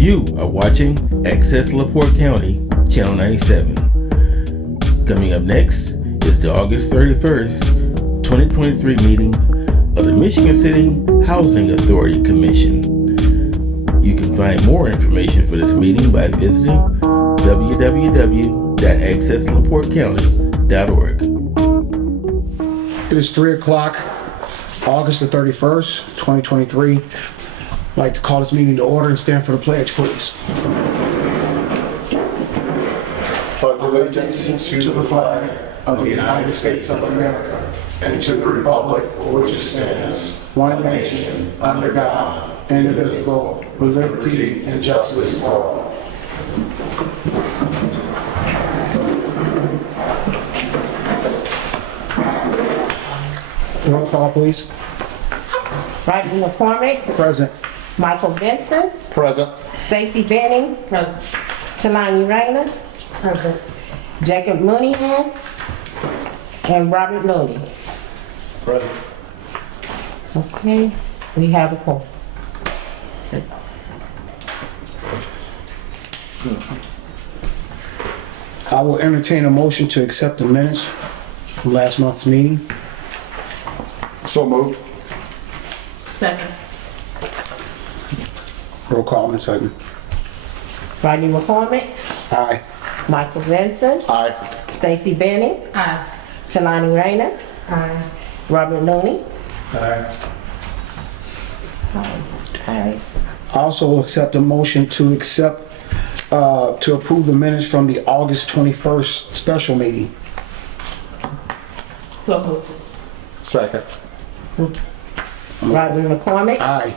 You are watching Access LaPorte County, Channel 97. Coming up next is the August 31st, 2023 meeting of the Michigan City Housing Authority Commission. You can find more information for this meeting by visiting www.accesslaportecounty.org. It is 3 o'clock, August the 31st, 2023. I'd like to call this meeting to order and stand for the pledge, please. Pledge allegiance to the flag of the United States of America and to the republic for which it stands, one nation, under God, indivisible, with liberty and justice for all. Roll call, please. Rodney McCormick. Present. Michael Vincent. Present. Stacy Benning. Present. Talani Rayner. Present. Jacob Mooneyhan. And Robert Looney. Present. Okay, we have a call. I will entertain a motion to accept the minutes from last month's meeting. So moved. Second. Roll call in a second. Rodney McCormick. Aye. Michael Vincent. Aye. Stacy Benning. Aye. Talani Rayner. Aye. Robert Looney. Aye. Ayes. I also will accept a motion to to approve the minutes from the August 21st special meeting. So moved. Second. Rodney McCormick. Aye.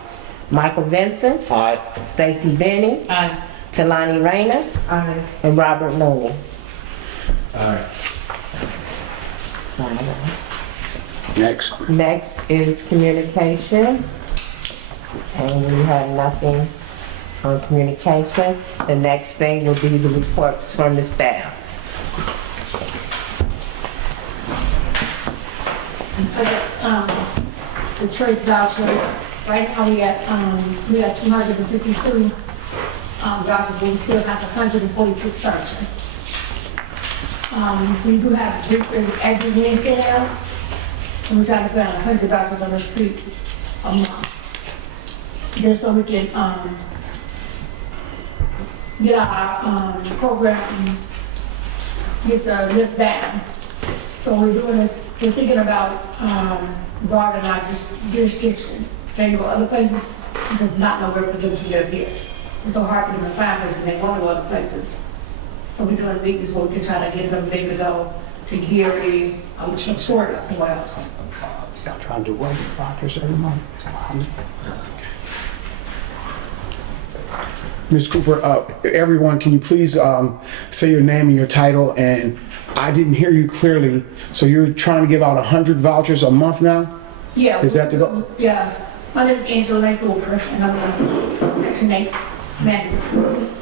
Michael Vincent. Aye. Stacy Benning. Aye. Talani Rayner. Aye. And Robert Looney. Aye. Next. Next is communication. And we have nothing on communication. The next thing will be the reports from the staff. The trade voucher, right now we got 262 vouchers, but we still have 146 searching. We do have different every Wednesday now, and we try to find 100 vouchers on the street a month. Just so we can get our program and get the list down. So we're doing this, we're thinking about broadening our jurisdiction. Maybe go other places, this is not nowhere for them to live here. It's so hard for them to find places, and they want to go other places. So we're doing meetings where we can try to get them maybe to go to Gary, Florida, somewhere else. Y'all trying to do what? Doctors every month. Ms. Cooper, everyone, can you please say your name and your title? And I didn't hear you clearly. So you're trying to give out 100 vouchers a month now? Yeah. Is that the goal? Yeah. My name is Angela Cooper, and I'm a Section 8 manager.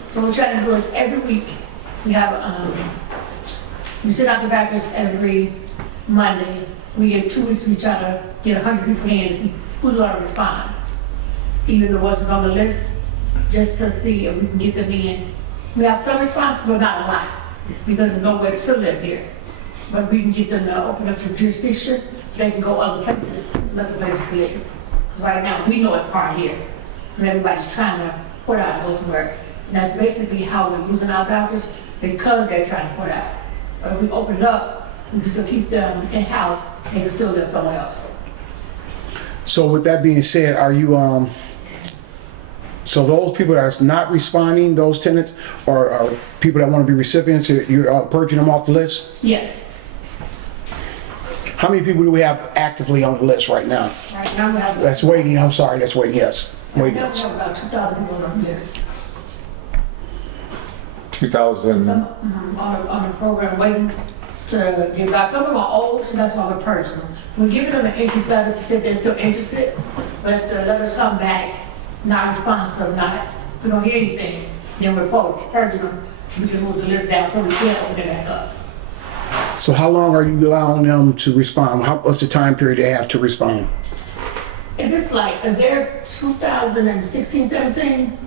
So what we're trying to do is every week, we have, we send out the vouchers every Monday. We get 2 weeks, we try to get 100 people in and see who's going to respond. Even the ones on the list, just to see if we can get them in. We have some responses, but not a lot, because there's nowhere to live here. But we can get them to open up the jurisdiction, so they can go other places to live. Because right now, we know it's hard here, and everybody's trying to put out those work. And that's basically how we're using our vouchers, because they're trying to put out. But if we open it up, we can still keep them in-house, they can still live somewhere else. So with that being said, are you, so those people that are not responding, those tenants, or people that want to be recipients, you're purging them off the list? Yes. How many people do we have actively on the list right now? Right now, we have. That's waiting, I'm sorry, that's waiting, yes. Waiting. We have about 2,000 people on the list. 2000. Some on the program waiting to give out. Some of them are old, so that's why we're purging them. We're giving them an interest letter to see if they're still interested, but if the letters come back, not responsive, not, if we don't hear anything, then we're purging them, so we can move the list down so we can open it back up. So how long are you allowing them to respond? What's the time period they have to respond? If it's like, if they're 2016, 17,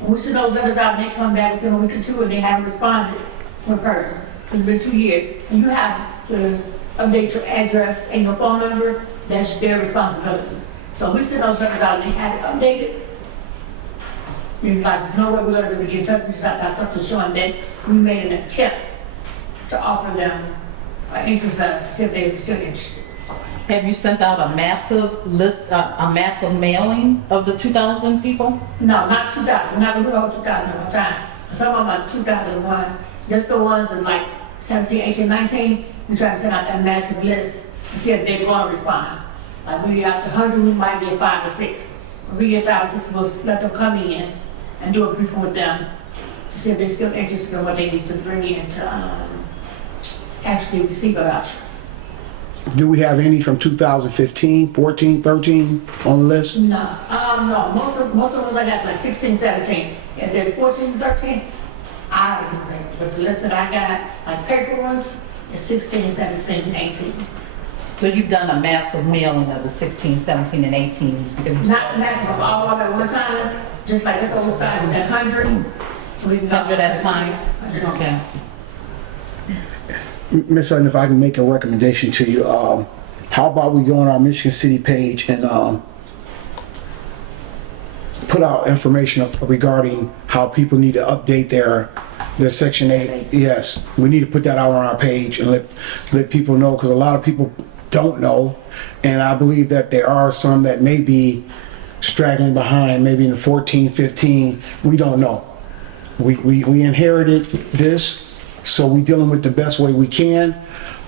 When we send those letters out and they come back within a week or two and they haven't responded to a person, it's been 2 years, and you have to update your address and your phone number, that's their responsibility. So we send those letters out and they have it updated. It's like, there's no way we're gonna be able to get in touch with you without something showing that we made an attempt to offer them an interest letter to see if they were still interested. Have you sent out a massive list, a massive mailing of the 2,000 people? No, not 2000, we're not gonna do the whole 2000 at one time. I'm talking about 2001, just the ones that like 17, 18, 19, we try to send out that massive list to see if they're gonna respond. Like we get out the 100, we might get 5 or 6. When we get 5 or 6, we'll let them come in and do a briefing with them to see if they're still interested in what they need to bring in to actually receive a voucher. Do we have any from 2015, 14, 13 on the list? No, no, most of the ones I got is like 16, 17. If there's 14, 13, I was agree. But the list that I got, like paper ones, is 16, 17, and 18. So you've done a massive mailing of the 16, 17, and 18s because Not the maximum, all of it at one time, just like this whole side with that 100. So we can 100 at a time? 100. Okay. Ms. Sutton, if I can make a recommendation to you, how about we go on our Michigan City page and put out information regarding how people need to update their Section 8. Yes, we need to put that out on our page and let people know, because a lot of people don't know, and I believe that there are some that may be straggling behind, maybe in the 14, 15, we don't know. We inherited this, so we dealing with the best way we can.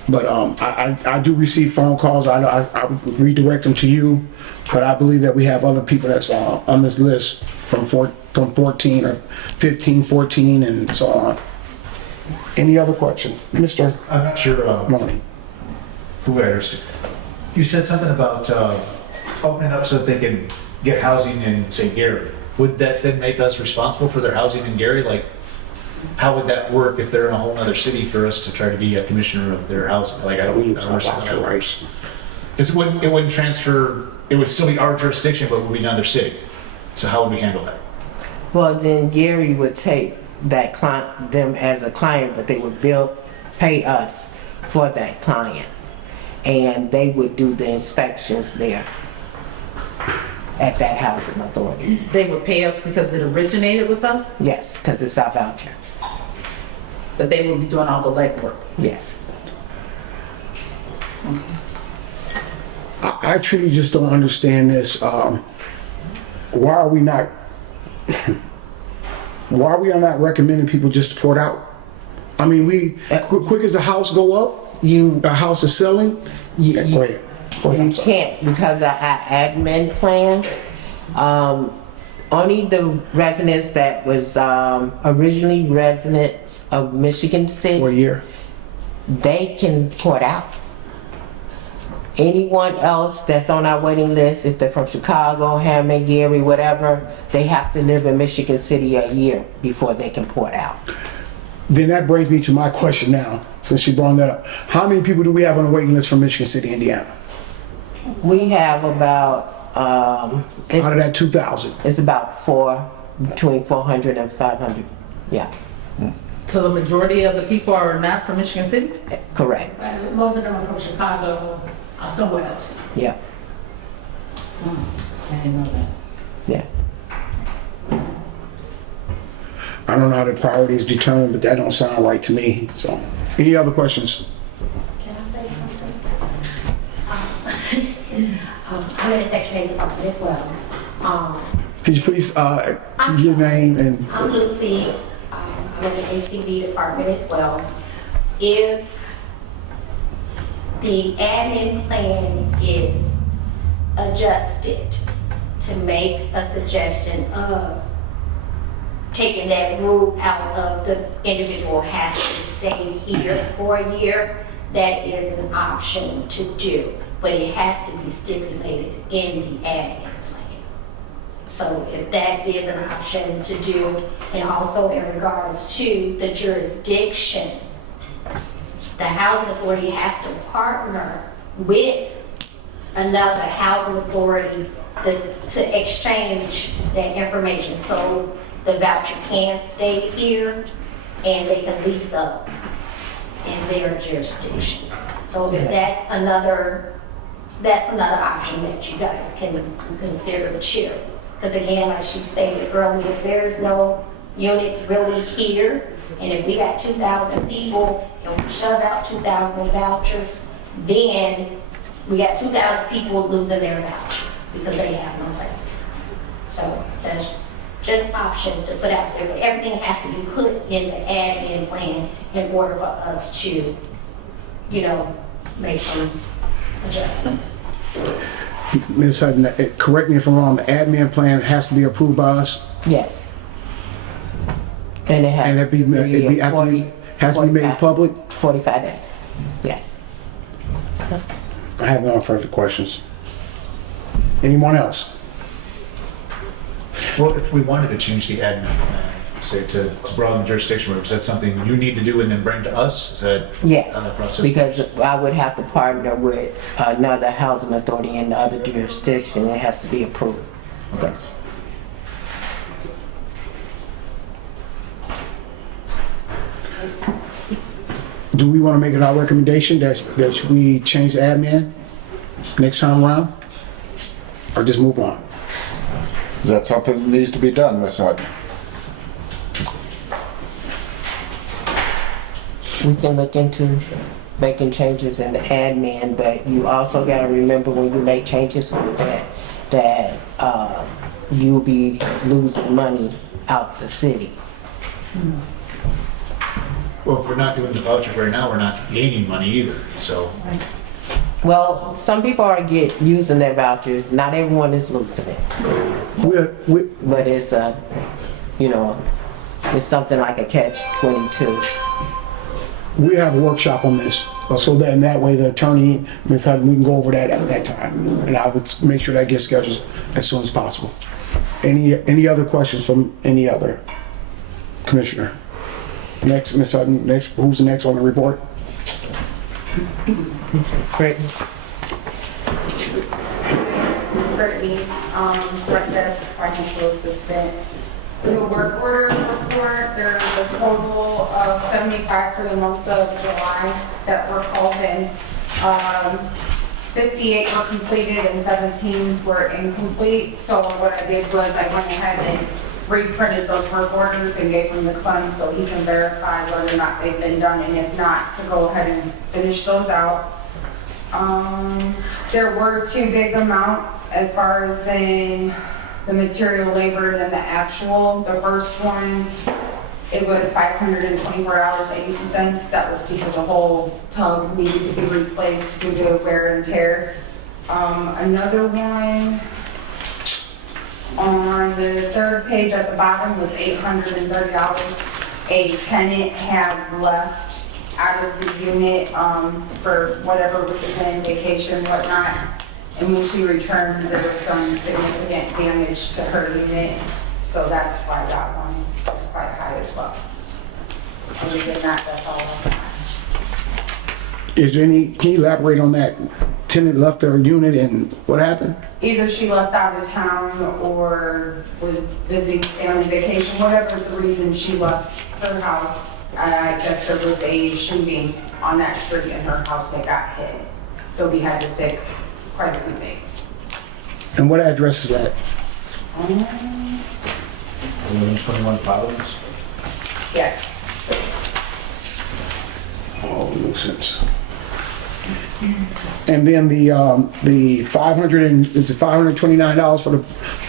But I do receive phone calls. I would redirect them to you. But I believe that we have other people that's on this list from 14 or 15, 14, and so on. Any other question, Mr. I'm not sure Money? who I understood. You said something about opening up so that they can get housing in, say, Gary. Would that then make us responsible for their housing in Gary? Like, how would that work if they're in a whole other city for us to try to be a commissioner of their housing? Like, I don't understand how that works. Because it wouldn't transfer, it would still be our jurisdiction, but it would be another city. So how would we handle that? Well, then Gary would take that client, them as a client, but they would pay us for that client. And they would do the inspections there at that housing authority. They would pay us because it originated with us, Yes, because it's our voucher. but they would be doing all the legwork. Yes. I truly just don't understand this. Why are we not recommending people just to port out? I mean, quick as the house go up, the house is selling. Go ahead. Go ahead, I'm You sorry. can't because of our admin plan. Only the residents that was originally residents of Michigan For a City, year. they can port out. Anyone else that's on our waiting list, if they're from Chicago, Hammond, Gary, whatever, they have to live in Michigan City a year before they can port out. Then that brings me to my question now, since you brought that up. How many people do we have on the waiting list from Michigan City, Indiana? We have about, Out of that 2,000? it's about between 400 and 500. Yeah, So the majority of the people are not from Michigan City? correct. Right, most of them are from Chicago or somewhere else. Yeah, I didn't know that. yeah. I don't know how the priorities determined, but that don't sound right to me, so. Any other questions? Can I say something? I'm in the Section 8 department as well. Could you please, give your name and, I'm Lucy, I'm in the HCD department as well. If the admin plan is adjusted to make a suggestion of taking that rule out of the individual has to stay here for a year, that is an option to do, but it has to be stipulated in the admin plan. So if that is an option to do, and also in regards to the jurisdiction, the housing authority has to partner with another housing authority to exchange that information. So the voucher can stay here and they can lease up in their jurisdiction. So if that's another option that you guys can consider too. Because again, like she stated earlier, if there's no units really here, and if we got 2,000 people and we shove out 2,000 vouchers, then we got 2,000 people losing their voucher because they have no place. So that's just options to put out there, but everything has to be put in the admin plan in order for us to, make some adjustments. Ms. Hutton, correct me if I'm wrong, the admin plan has to be approved by us? Yes. And it And has it has to be made public? 45 days, yes. I have no further questions. Anyone else? Well, if we wanted to change the admin plan, say to broaden the jurisdiction, is that something you need to do and then bring to us? Is that Yes, how that process? because I would have to partner with another housing authority in the other jurisdiction. It has to be approved. Yes. Do we want to make it our recommendation that we change the admin next time around? Or just move on? Is that something that needs to be done, Ms. Hutton? We can look into making changes in the admin, but you also gotta remember when you make changes like that you'll be losing money out the city. Well, if we're not doing the vouchers right now, we're not gaining money either, so. Well, some people are using their vouchers, not everyone is losing it. But it's it's something like a catch-22. We have a workshop on this, so that in that way the attorney, Ms. Hutton, we can go over that at that time. And I would make sure that gets scheduled as soon as possible. Any other questions from any other commissioner? Next, Ms. Hutton, who's the next on the report? Great. Brittany, front desk financial assistant. The work order report, there's a total of 75 for the month of July that were called in. 58 were completed and 17 were incomplete. So what I did was I went ahead and reprinted those work orders and gave them to Clem so he can verify whether or not they've been done, and if not, to go ahead and finish those out. There were two big amounts as far as in the material labor and the actual. The first one, it was $524.82. That was because a whole tub needed to be replaced due to wear and tear. Another one on the third page at the bottom was $830. A tenant has left out of the unit for whatever reason, vacation, whatnot. And when she returned, there was some significant damage to her unit. So that's why that one is quite high as well. Other than that, that's all I have. Is there can you elaborate on that? Tenant left their unit and what happened? Either she left out of town or was visiting family vacation, whatever the reason she left her house. I guess there was a shooting on that street in her house that got hit. So we had to fix quite a few things. And what address is that? 1121 Providence. Yes. Oh, no sense. And then the $529 for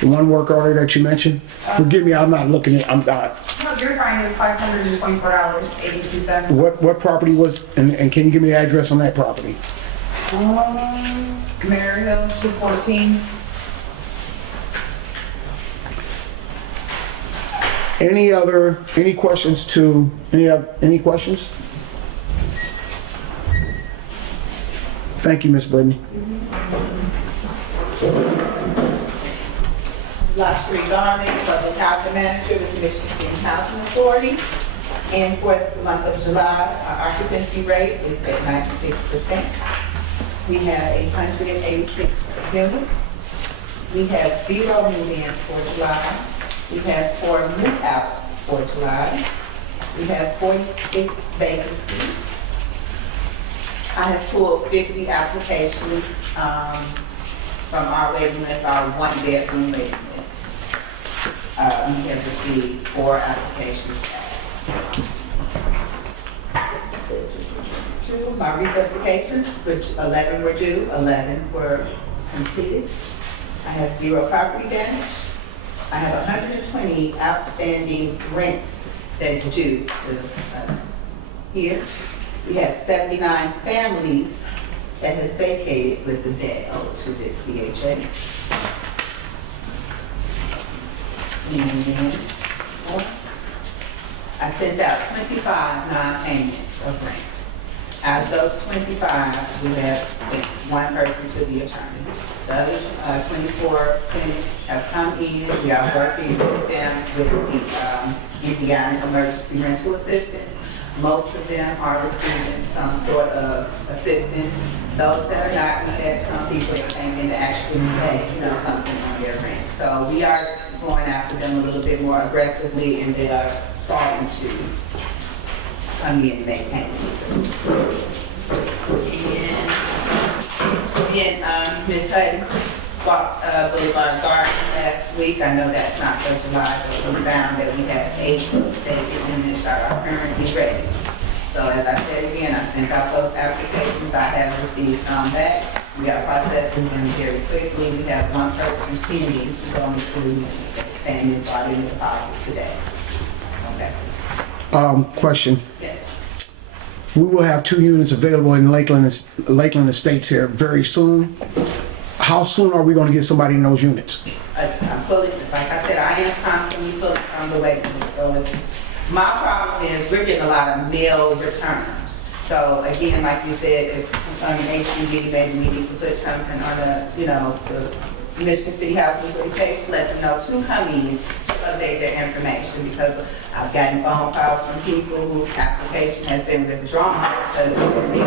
the one work order that you mentioned? Forgive me, I'm not looking at, I'm not. No, you're fine, it's $524.82. What property was, and can you give me the address on that property? Maryhill 214. Any questions any questions? Thank you, Ms. Brittany. Luxury Garment, Public Housing Manager with the Michigan City Housing Authority. And for the month of July, our occupancy rate is at 96%. We have 886 units. We have 0 move-ins for July. We have 4 move-outs for July. We have 46 vacancies. I have pulled 50 applications from our waiting list, our one-bedroom waiting list. We have received 4 applications back. My recertifications, which 11 were due, 11 were completed. I have 0 property damage. I have 120 outstanding rents that's due to us here. We have 79 families that has vacated with the debt owed to this BHA. And I sent out 25 non-payments of rent. Out of those 25, we have sent 1 person to the attorney. The other 24 tenants have come in. We are working with them with the Indiana Emergency Rental Assistance. Most of them are receiving some sort of assistance. Those that are not, we had some people that came in to actually pay, something on their rent. So we are going after them a little bit more aggressively, and they are starting to come in and make payments. And Ms. Hutton walked Boulevard Garden last week. I know that's not for July, but we found that we have 8 vacant units that are currently ready. So as I said again, I sent out those applications. I have received some back. We are processing them very quickly. We have 1 person pending to go into the unit. Payment brought in the deposit today. Okay. Question. Yes. We will have 2 units available in Lakeland Estates here very soon. How soon are we going to get somebody in those units? I'm fully, like I said, I am constantly pulling from the waiting list. So my problem is we're getting a lot of mail returns. So again, like you said, it's concerning HPD, maybe we need to put something on the Michigan City Housing page to let them know to come in to update their information, because I've gotten phone calls from people whose application has been withdrawn because of the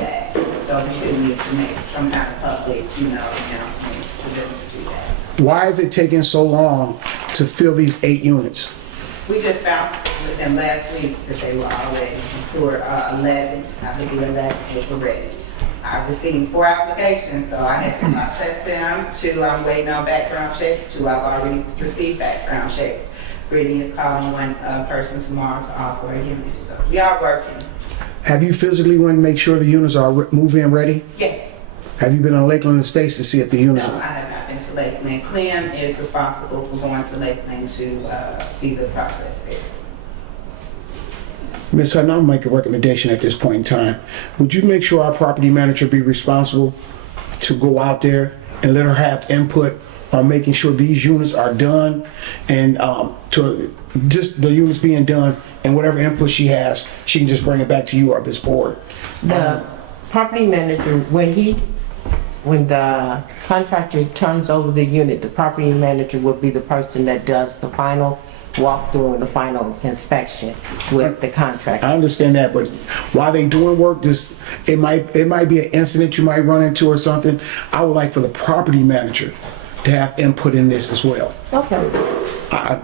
that. So we do need to make some kind of public, announcement for them to do that. Why is it taking so long to fill these 8 units? We just found with them last week that they were already into 11. I think the 11 were ready. I received 4 applications, so I had to process them. 2, I'm waiting on background checks. 2, I've already received background checks. Brittany is calling 1 person tomorrow to offer a unit. So we are working. Have you physically went and make sure the units are move-in ready? Yes. Have you been on Lakeland Estates to see if the units No, I have not been to Lakeland. Clem is responsible for going to Lakeland to see the progress there. Ms. Hutton, I'll make a recommendation at this point in time. Would you make sure our property manager be responsible to go out there and let her have input on making sure these units are done, and to just the units being done, and whatever input she has, she can just bring it back to you or this board? The property manager, when the contractor turns over the unit, the property manager will be the person that does the final walkthrough and the final inspection with the contractor. I understand that, but while they doing work, it might be an incident you might run into or something. I would like for the property manager to have input in this as well. Okay.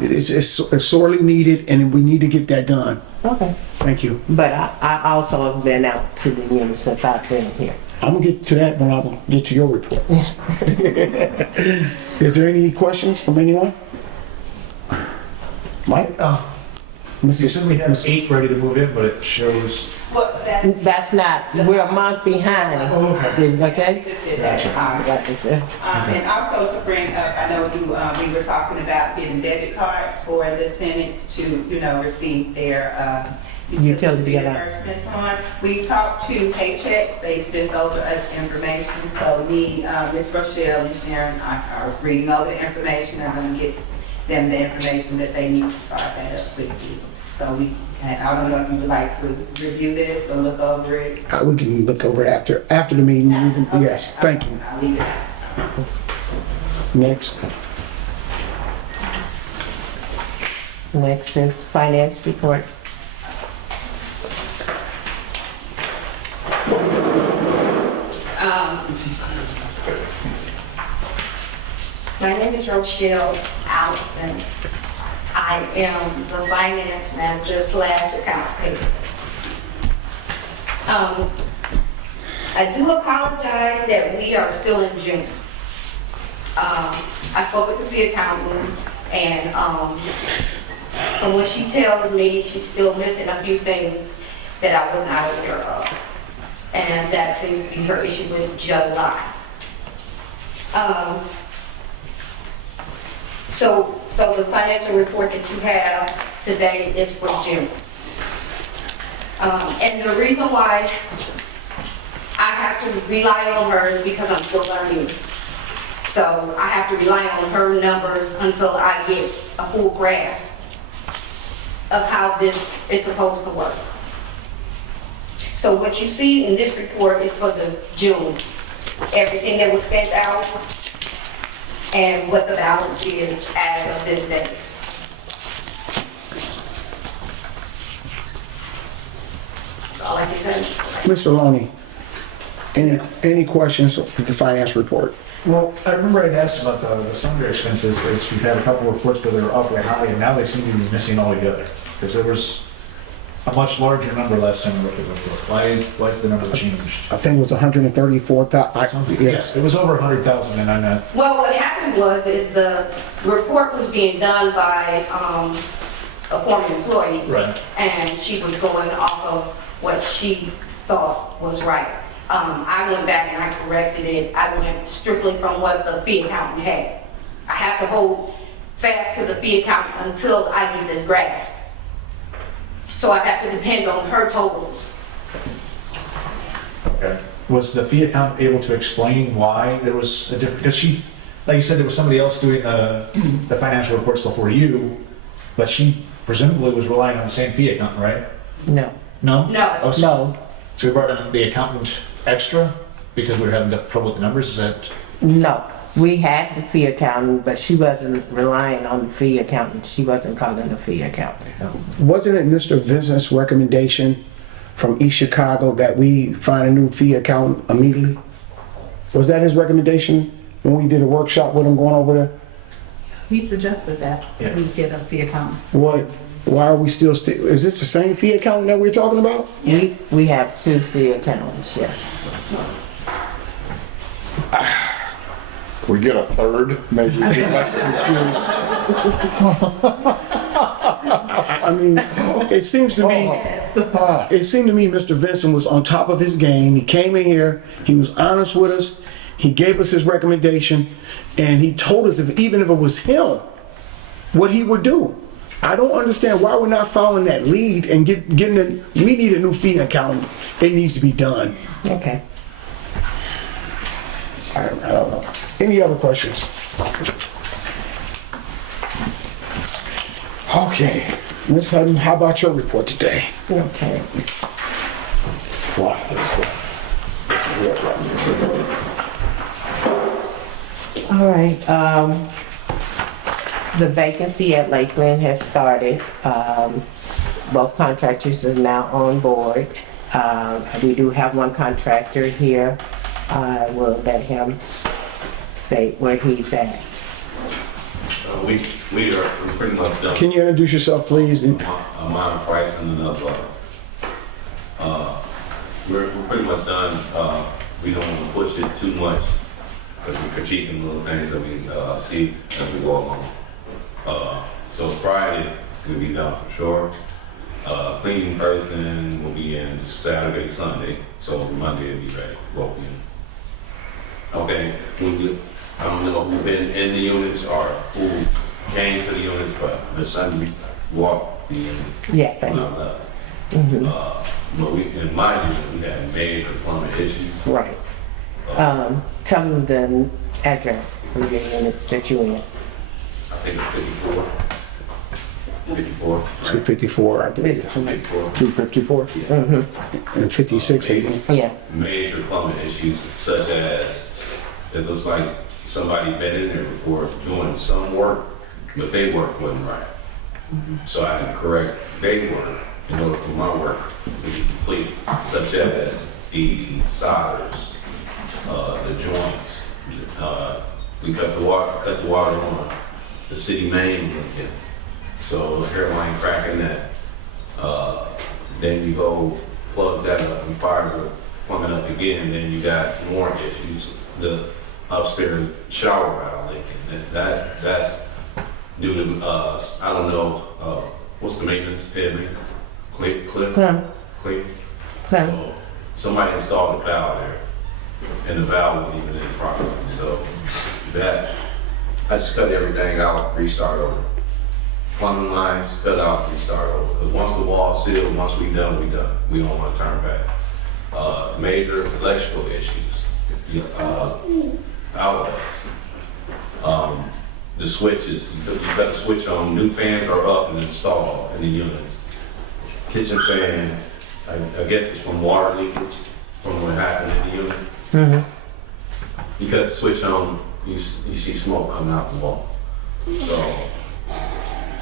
It's sorely needed, and we need to get that done. Okay. Thank you. But I also have been out to the unit since I've been here. I'm gonna get to that when I get to your report. Is there any questions from anyone? Mike? You said we have 8 ready to move in, but it shows. Well, That's not, we're a month behind. Okay? just did that. Gotcha. And also to bring up, I know we were talking about getting debit cards for the tenants to, receive their Utility reimbursements on. We talked to Paychecks, they sent over us information, so me, Ms. Rochelle and Sharon are reading over the information. I'm gonna get them the information that they need to start that up quickly. So I don't know if you would like to review this or look over it. We can look over it after the meeting. Okay. Yes, thank you. I'll leave it. Next. Next is finance report. My name is Rochelle Allison. I am the finance manager slash accounts payable. I do apologize that we are still in June. I spoke with the fee accountant, and from what she tells me, she's still missing a few things that I was not aware of. And that seems to be her issue with July. So the financial report that you have today is for June. And the reason why I have to rely on her is because I'm still learning. So I have to rely on her numbers until I get a full grasp of how this is supposed to work. So what you see in this report is for the June. Everything that was spent out and what the balance is as of this day. That's all I can tell you. Mr. Loney, any questions with the finance report? Well, I remember I'd asked about the sundry expenses, because we've had a couple of reports where they were awfully high, and now they seem to be missing altogether. Because there was a much larger number last time I looked at the report. Why is the number changed? I think it was 134,000. Yes, it was over 100,000, and I'm not. Well, what happened is the report was being done by a former employee. Right. And she was going off of what she thought was right. I went back and I corrected it. I went strictly from what the fee accountant had. I have to hold fast to the fee accountant until I get this grasp. So I have to depend on her totals. Okay. Was the fee accountant able to explain why there was a difference? Because she, like you said, there was somebody else doing the financial reports before you, but she presumably was relying on the same fee accountant, right? No. No? No. Oh, No. So we brought in the accountant extra because we were having trouble with the numbers? Is that? No. We had the fee accountant, but she wasn't relying on the fee accountant. She wasn't calling the fee accountant. Wasn't it Mr. Vincent's recommendation from East Chicago that we find a new fee accountant immediately? Was that his recommendation when we did a workshop with him going over there? He suggested that Yeah. we get a fee accountant. What? Why are we still, is this the same fee accountant that we're talking about? We have two fee accountants, yes. We get a third, maybe less confused. I mean, it seemed to me Mr. Vincent was on top of his game. He came in here, he was honest with us, he gave us his recommendation, and he told us even if it was him, what he would do. I don't understand why we're not following that lead and we need a new fee accountant. It needs to be done. Okay. I don't know. Any other questions? Okay. Ms. Hutton, how about your report today? Okay. All right. The vacancy at Lakeland has started. Both contractors are now on board. We do have one contractor here. I will let him state where he's at. We are pretty much done. Can you introduce yourself, please? Amount of pricing and we're pretty much done. We don't want to push it too much because we're critiquing little things that we see as we go along. So Friday will be done for sure. Cleaning person will be in Saturday, Sunday, so Monday will be ready. Roll in. Okay, I don't know who've been in the units or who came to the units, but Miss Sunday walked the unit. Yes, I do. But in my unit, we had major plumbing issues. Right. Tell them the address for your units that you're in. I think it's 54. 54. 254, I believe. 54. 254? And 56, Yeah. Major plumbing issues, such as it looks like somebody been in there before doing some work, but their work wasn't right. So I had to correct their work in order for my work to be complete, such as the solders, the joints, We cut the water on. The city main went in. So hairline cracking that. Then you go plug that up and fire the plumbing up again, then you got more issues. The upstairs shower valve leaking. That's due to, I don't know, what's the maintenance, head maintenance? Cliff? Clean. So somebody installed a valve there, and the valve wasn't even in properly. So that, I just cut everything out, restart over. Plumbing lines, cut out, restart over. Because once the wall's sealed, once we done, we done. We don't want to turn back. Major electrical issues, outlets, the switches. You cut the switch on, new fans are up and installed in the units. Kitchen fan, I guess it's from water leakage, from what happened in the unit. You cut the switch on, you see smoke coming out the wall. So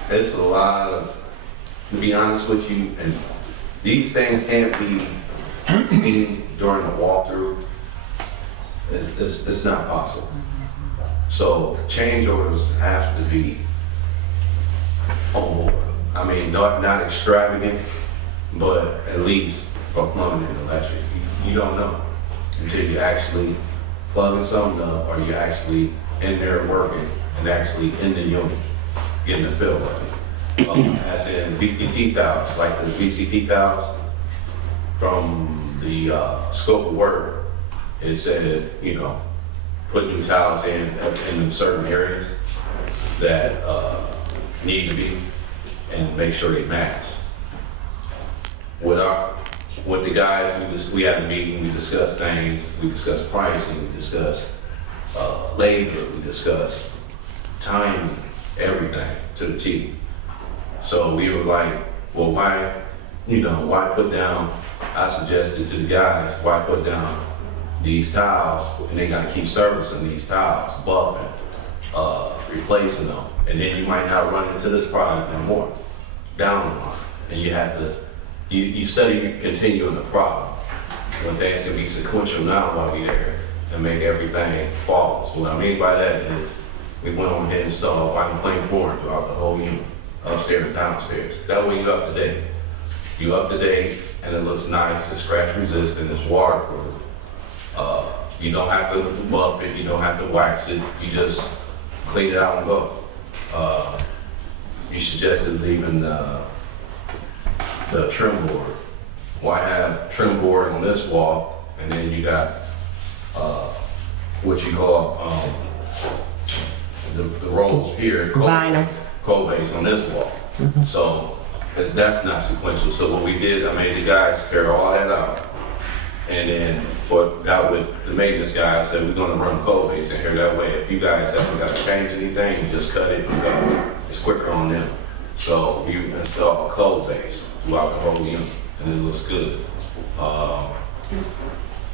it's a lot of, to be honest with you, and these things can't be seen during the walkthrough. It's not possible. So change orders have to be on board. I mean, not extravagant, but at least for plumbing and electric. You don't know until you actually plugging something up, or you're actually in there working and actually in the unit getting the feel of it. As in VCT towers, like the VCT towers from the scope of work, it said, you know, put new towers in certain areas that need to be, and make sure they match. With the guys, we had a meeting, we discussed things, we discussed pricing, we discussed labor, we discussed timing, everything to the T. So we were like, well, why put down, I suggested to the guys, why put down these tiles, and they gotta keep servicing these tiles, buffing, replacing them, and then you might not run into this product no more down the line, and you have to, you study continuing the problem. When things can be sequential now while we're there and make everything flawless. What I mean by that is we went on ahead and installed vinyl plank flooring throughout the whole unit, upstairs and downstairs. That way you're up to date. You're up to date and it looks nice, it's scratch resistant, it's waterproof. You don't have to buff it, you don't have to wax it, you just clean it out and go. You suggested leaving the trim board. Why have trim board on this wall and then you got what you call the rolls here, cold base on this wall. So that's not sequential. So what we did, I made the guys tear all that out, and then got with the maintenance guys, said we're gonna run cold base in here. That way, if you guys haven't got to change anything, you just cut it and go. It's quicker on them. So you install a cold base throughout the whole unit, and it looks good.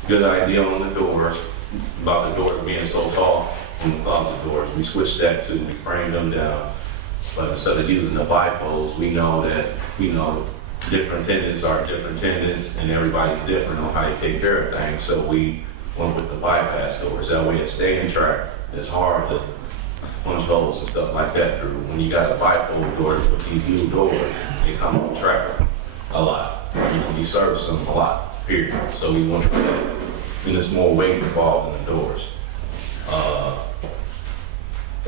Good idea on the doors, about the doors being so tall on the closet doors. We switched that to, we framed them down. But instead of using the bifolds, we know that, different tenants are different tenants and everybody's different on how you take care of things. So we went with the bypass doors. That way it's staying track. It's hard to punch holes and stuff like that through. When you got a bifold door with these new doors, they come on track a lot. You can be servicing them a lot, period. So we wanted that. And there's more weight involved in the doors.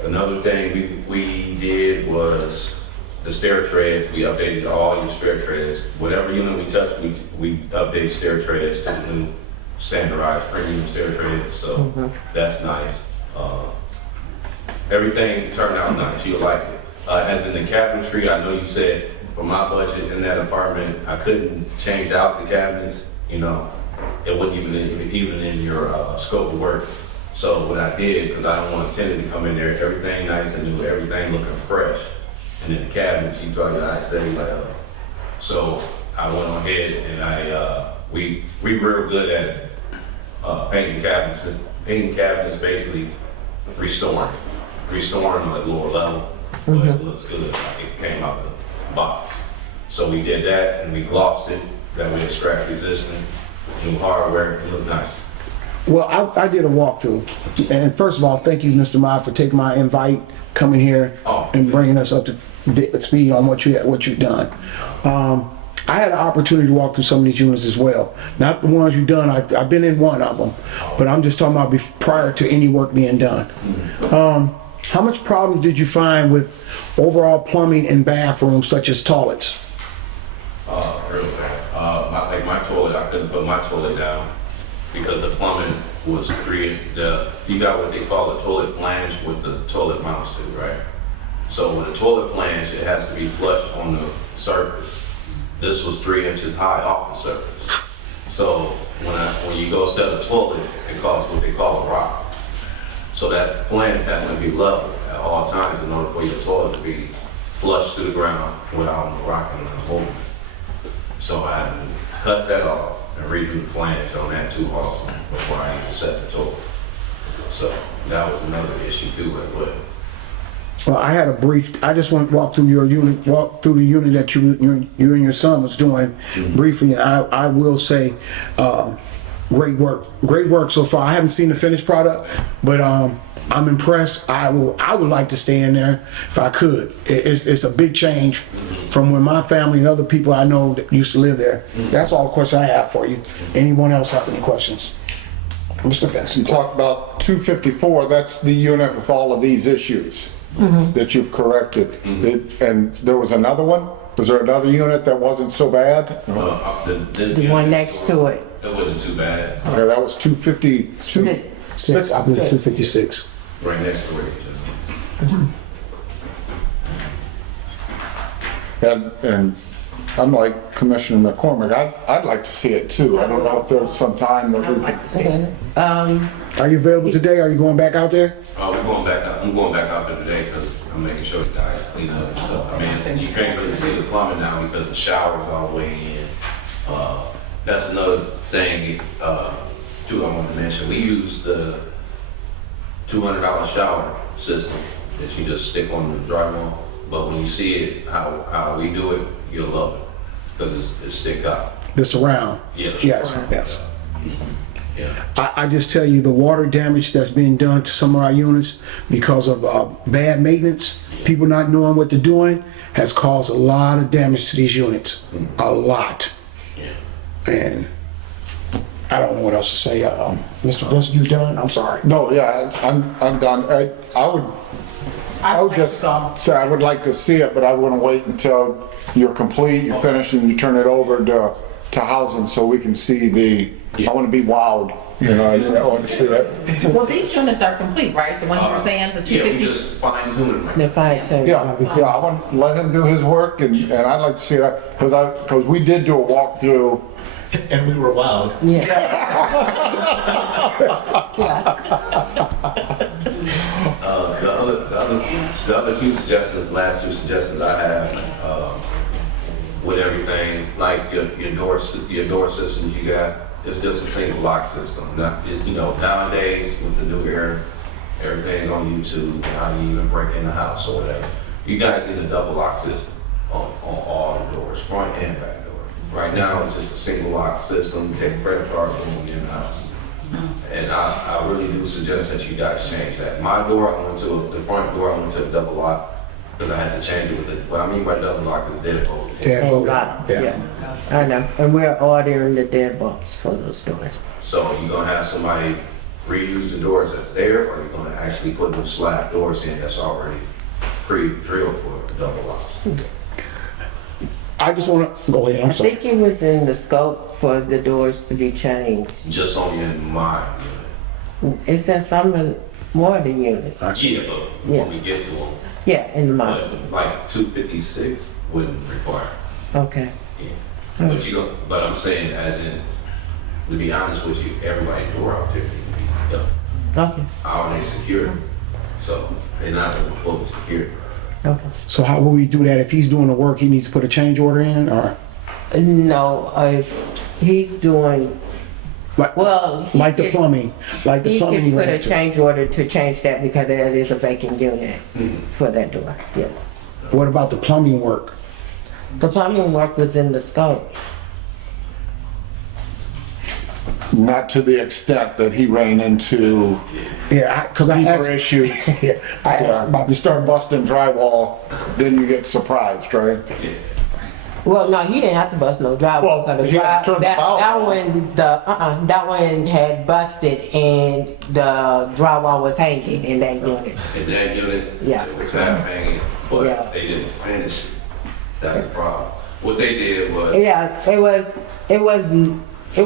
Another thing we did was the stair treads. We updated all your stair treads. Whatever unit we touched, we updated stair treads to the new standardized premium stair treads. So that's nice. Everything turned out nice. You'll like it. As in the cabinetry, I know you said for my budget in that apartment, I couldn't change out the cabinets. It wasn't even in your scope of work. So what I did, because I don't want a tenant to come in there, everything nice and new, everything looking fresh. And in the cabinets, you draw your eyes steady like, So I went on ahead and we real good at painting cabinets. Painting cabinets, basically restoring them at a lower level, but it looks good like it came out the box. So we did that and we glossed it, that way it's scratch resistant, new hardware, it looked nice. Well, I did a walkthrough, and first of all, thank you, Mr. Ma, for taking my invite, coming here and bringing us up to speed on what you've done. I had an opportunity to walk through some of these units as well. Not the ones you've done, I've been in one of them, but I'm just talking about prior to any work being done. How much problems did you find with overall plumbing and bathrooms, such as toilets? Real bad. Like my toilet, I couldn't put my toilet down because the plumbing was you got what they call a toilet flange with the toilet mounts too, right? So with a toilet flange, it has to be flushed on the surface. This was 3 inches high off the surface. So when you go set a toilet, it causes what they call a rock. So that flange has to be level at all times in order for your toilet to be flushed to the ground without rocking and holding. So I had to cut that off and redo the flange on that too also before I even set the toilet. So that was another issue too as well. Well, I just want to walk through the unit that you and your son was doing briefly, and I will say, great work so far. I haven't seen the finished product, but I'm impressed. I would like to stay in there if I could. It's a big change from when my family and other people I know that used to live there. That's all the questions I have for you. Anyone else have any questions? Mr. Vincent. You talked about 254, that's the unit with all of these issues that you've corrected. And there was another one? Was there another unit that wasn't so bad? The one next to it. It wasn't too bad. Okay, that was 256. Six, I believe 256. Right next to it. And I'm like Commissioner McCormick, I'd like to see it too. I don't know if there's some time that we could. Are you available today? Are you going back out there? We're going back out. I'm going back out there today because I'm making sure the guys clean up and stuff. I mean, you can't really see the plumbing now because the shower's all the way in. That's another thing, too, I want to mention. We use the $200 shower system that you just stick on the drywall. But when you see it, how we do it, you'll love it because it's stick up. The surround? Yes. Yes. Yeah. I just tell you, the water damage that's being done to some of our units because of bad maintenance, people not knowing what they're doing, has caused a lot of damage to these units. A lot. Yeah. And I don't know what else to say. Mr. Vincent, you done? I'm sorry. No, yeah, I'm done. I would just say I would like to see it, but I want to wait until you're complete, you're finished, and you turn it over to housing so we can see I want to be wowed, you know, I want to see that. Well, these units are complete, right? The ones you were saying, the Yeah, we 250? just fine-tune it. The fine tune. Yeah, I want to let him do his work, and I'd like to see that, because we did do a walkthrough. And we were wowed. Yeah. Yeah. The other two suggestions, last two suggestions I have, with everything, like your door systems you got, it's just a single lock system. Nowadays with the new era, everything's on YouTube, how do you even break in the house or whatever. You guys need a double lock system on all the doors, front and back door. Right now, it's just a single lock system, you take a credit card, boom, in the house. And I really do suggest that you guys change that. My door, the front door, I went to a double lock because I had to change it with it. What I mean by double lock is deadbolt. Deadbolt. Yeah. I know, and we're ordering the deadbolts for those doors. So you're gonna have somebody reuse the doors that's there, or you're gonna actually put those slab doors in that's already pre-drilled for double locks. I just want to go ahead. I'm I sorry. think it was in the scope for the doors to be changed. Just only in my unit. Is that some more than units? Yeah, but when we get to them, Yeah, in the but mine. like 256 wouldn't require. Okay. Yeah. But I'm saying, as in, to be honest with you, everybody's door out there, Okay. are they secure? So they're not fully secure. Okay. So how will we do that? If he's doing the work, he needs to put a change order in, or No, if he's doing, like, well, he like the could- plumbing, like the He plumbing. can put a electric. change order to change that because there is a vacant unit for that door. Yeah. What about the plumbing work? The plumbing work was in the scope. Not to the extent that he ran into Yeah, because I deeper asked, issues. yeah, I asked about You this. start busting drywall, then you get surprised, right? Well, no, he didn't have to bust no drywall. Well, 'cause the he had to turn the that valve one, that one had busted and the drywall was hanging in that unit. In that unit, Yeah. it was half hanging, Yeah. but they didn't finish it. That's the problem. What they did was, Yeah, it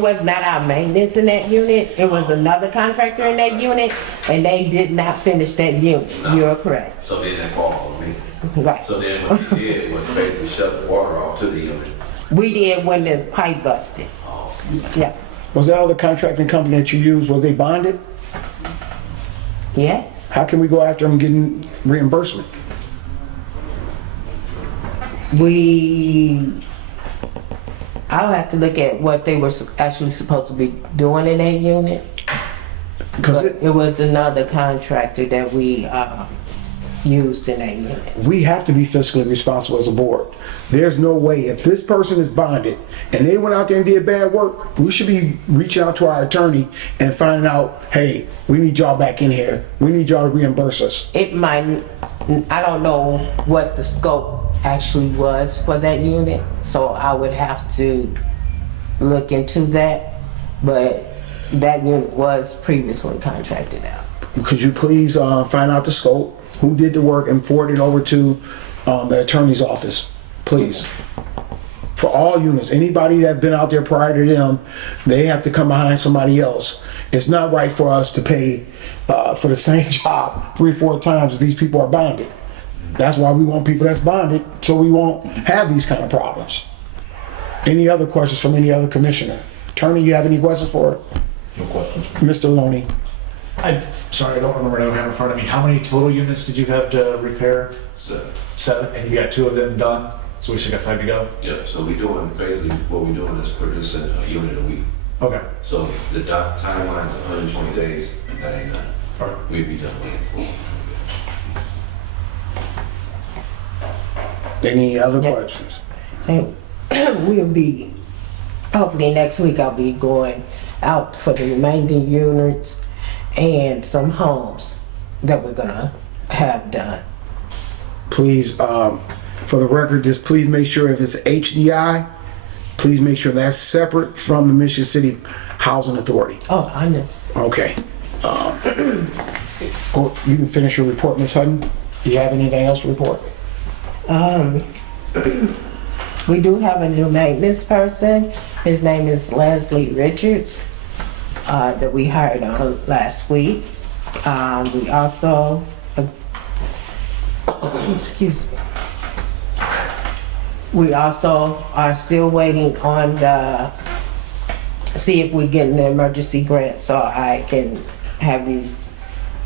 was not our maintenance in that unit. It was another contractor in that unit, and they did not finish that unit. No. You're correct. so they didn't fall on me. Right. So then what they did was basically shut the water off to the unit. We did when the pipe busted. Yeah. Was that other contracting company that you used, was they bonded? Yeah. How can we go after them getting reimbursement? I'll have to look at what they were actually supposed to be doing in that unit. Because But it was another contractor that we used in that unit. we have to be fiscally responsible as a board. There's no way, if this person is bonded and they went out there and did bad work, we should be reaching out to our attorney and finding out, hey, we need y'all back in here. We need y'all to reimburse us. It might, I don't know what the scope actually was for that unit, so I would have to look into that. But that unit was previously contracted out. Could you please find out the scope, who did the work, and forward it over to the attorney's office, please? For all units, anybody that's been out there prior to them, they have to come behind somebody else. It's not right for us to pay for the same job 3-4 times as these people are bonded. That's why we want people that's bonded, so we won't have these kind of problems. Any other questions from any other commissioner? Attorney, you have any questions for No questions. Mr. Loney? I'm sorry, I don't remember, I don't have it in front of me. How many total units did you have to repair? So, 7, and you got 2 of them done, so we still got 5 to go? yeah, so we doing, basically, what we doing is producing a unit a week. Okay. So the timeline is 120 days, that ain't nothing. All right. We'd be done with it. Any other Yeah. questions? And we'll be, hopefully next week I'll be going out for the remaining units and some homes that we're gonna have done. Please, for the record, just please make sure if it's HDI, please make sure that's separate from the Michigan City Housing Authority. Oh, I know. Okay. You can finish your report, Ms. Hutton. Do you have anything else to report? We do have a new maintenance person. His name is Leslie Richards, that we hired on last week. We also, excuse me. We also are still waiting on the, see if we get an emergency grant so I can have these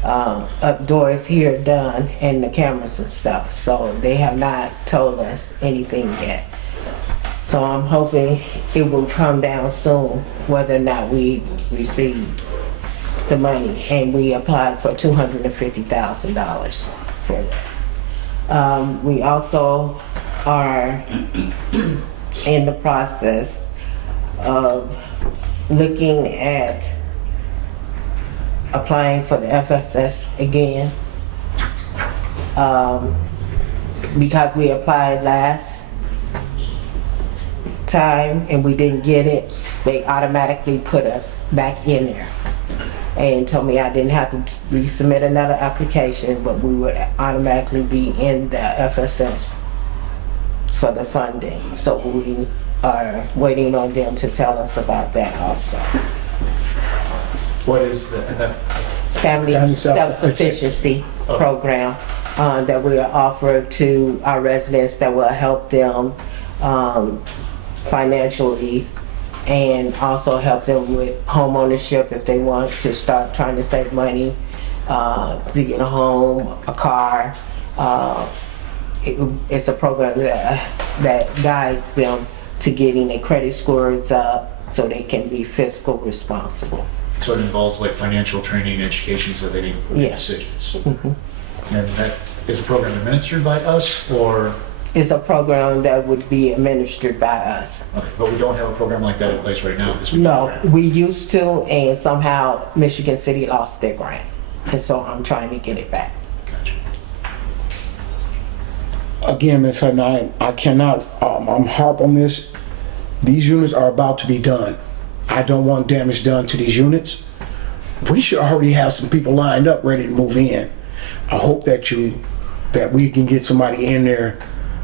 up doors here done and the cameras and stuff. So they have not told us anything yet. So I'm hoping it will come down soon, whether or not we've received the money. And we applied for $250,000 for that. We also are in the process of looking at applying for the FSS again. Because we applied last time and we didn't get it, they automatically put us back in there and told me I didn't have to resubmit another application, but we would automatically be in the FSS for the funding. So we are waiting on them to tell us about that also. What is the, and that, Family Family self-sufficiency program that we offer to our residents that will help them financially and also help them with home ownership if they want to start trying to save money to get a home, a car. It's a program that guides them to getting their credit scores up so they can be fiscal responsible. so it involves like financial training, education, so they make Yes. decisions. And that is a program administered by us, or It's a program that would be administered by us. Okay, but we don't have a program like that in place right now. This week. No, we used to, and somehow Michigan City lost their grant. And so I'm trying to get it back. Gotcha. Again, Ms. Hutton, I cannot, I'm harp on this. These units are about to be done. I don't want damage done to these units. We should already have some people lined up ready to move in. I hope that we can get somebody in there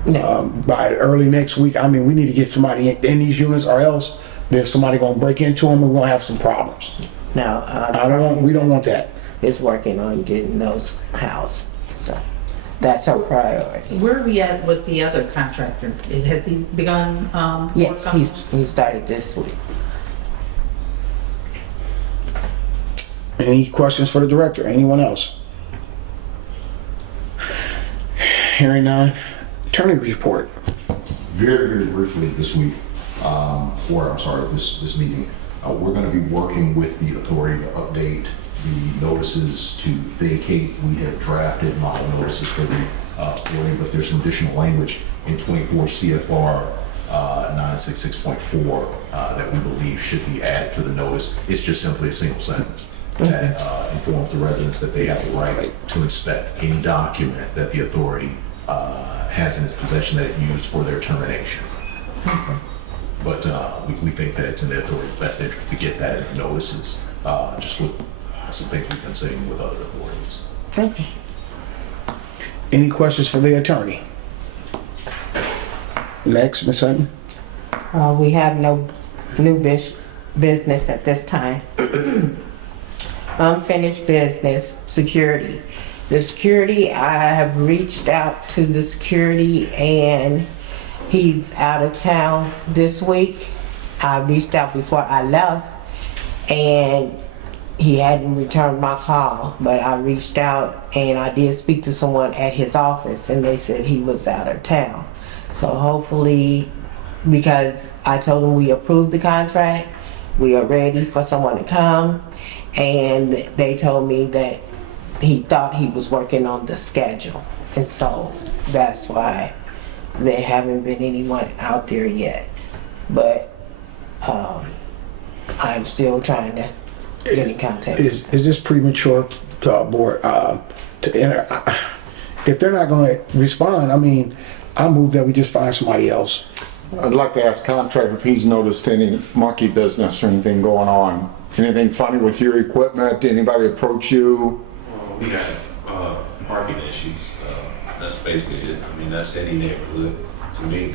by early next week. I mean, we need to get somebody in these units, or else there's somebody gonna break into them and we're gonna have some problems. Now, We don't want that. is working on getting those housed. So that's our priority. Where are we at with the other contractor? Has he begun? Yes, work on- he started this week. Any questions for the director? Anyone else? Hearing none. Attorney report. Very, very briefly this week, this meeting, we're going to be working with the authority to update the notices to vacate. We have drafted model notices for the building, but there's some additional language in 24 CFR 966.4 that we believe should be added to the notice. It's just simply a single sentence that informs the residents that they have the right to inspect any document that the authority has in its possession that it used for their termination. But we think that it's in the authority's best interest to get that in the notices, just with some things we've been saying with other authorities. Okay. Any questions for the attorney? Next, Ms. Hutton. We have no new business at this time. Unfinished business, security. The security, I have reached out to the security and he's out of town this week. I reached out before I left and he hadn't returned my call, but I reached out and I did speak to someone at his office and they said he was out of town. So hopefully, because I told him we approved the contract, we are ready for someone to come, and they told me that he thought he was working on the schedule, and so that's why there haven't been anyone out there yet. But I'm still trying to get in contact. Is this premature to our board to enter? If they're not going to respond, I mean, I move that we just find somebody else. I'd like to ask contractor if he's noticed any monkey business or anything going on. Anything funny with your equipment? Anybody approach you? We had parking issues. That's basically it. I mean, that's any neighborhood to me.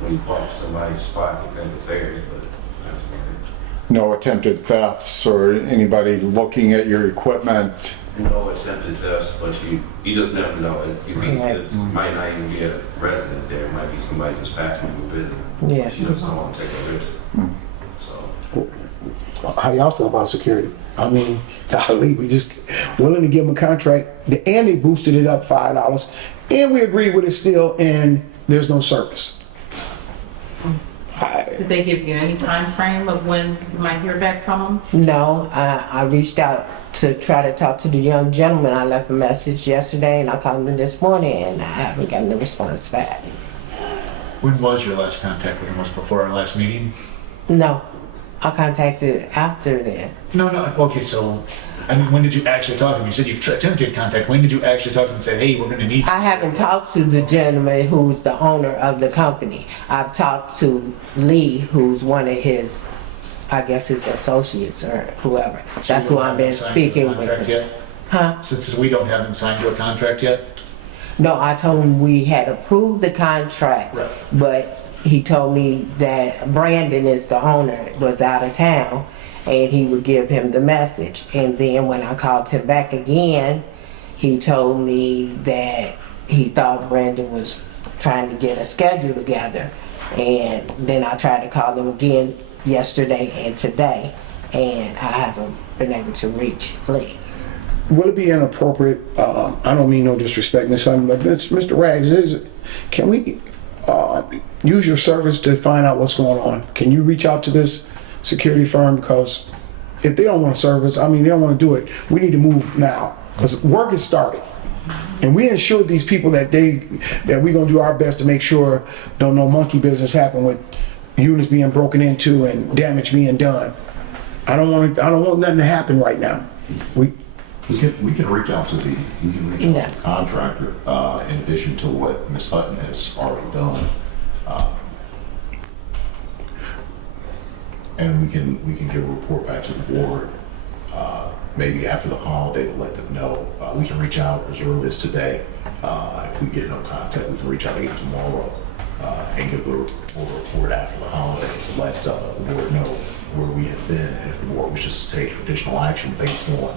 When you park somebody's spot, you think it's theirs, but that's No attempted thefts or anybody looking at your equipment? no attempted thefts, but you just never know. It might not even be a resident there. It might be somebody just passing through business. Yeah. She doesn't want to take a risk. So. How y'all feel about security? I mean, golly, we just willing to give them a contract, and they boosted it up $5, and we agreed with it still, and there's no service. Did they give you any time frame of when you might hear back from them? No, I reached out to try to talk to the young gentleman. I left a message yesterday and I called him this morning and I haven't gotten a response back. When was your last contact with him? Was before our last meeting? No, I contacted after then. No. Okay, so I mean, when did you actually talk to him? You said you've attempted contact. When did you actually talk to him and say, hey, we're going to need you? I haven't talked to the gentleman who's the owner of the company. I've talked to Lee, who's one of his, I guess his associates or whoever. So That's you who don't I've have been him signed to a speaking contract with. yet? Huh? Since we don't have him signed to a contract yet? No, I told him we had approved the contract, Right. but he told me that Brandon is the owner, was out of town, and he would give him the message. And then when I called him back again, he told me that he thought Brandon was trying to get a schedule together. And then I tried to call him again yesterday and today, and I haven't been able to reach Lee. Will it be inappropriate? I don't mean no disrespect, Ms. Hutton, but Mr. Rags, can we use your service to find out what's going on? Can you reach out to this security firm? Because if they don't want to service, I mean, they don't want to do it, we need to move now because work is starting. And we assured these people that we're gonna do our best to make sure no monkey business happen with units being broken into and damage being done. I don't want nothing to happen right now. We can reach out to the contractor, in addition to what Ms. Hutton has already done. And we can give a report back to the board, maybe after the holiday to let them know. We can reach out as early as today. If we get no contact, we can reach out again tomorrow, and give a report after the holiday to let the board know where we have been. And if the board wishes to take additional action based on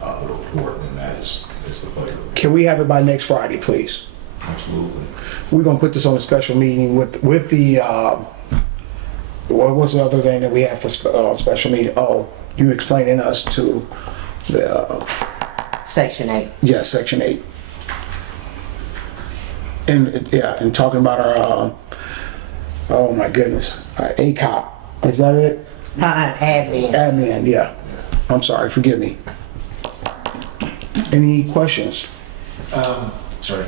the report, then it's the pleasure. Can we have it by next Friday, please? Absolutely. We're gonna put this on a special meeting with the, what's the other thing that we have for special meeting? Oh, you explaining us to the, Section 8. yes, Section 8. And talking about our, oh my goodness, ACOP, is that it? Admin. Admin, yeah. I'm sorry, forgive me. Any questions? Sorry,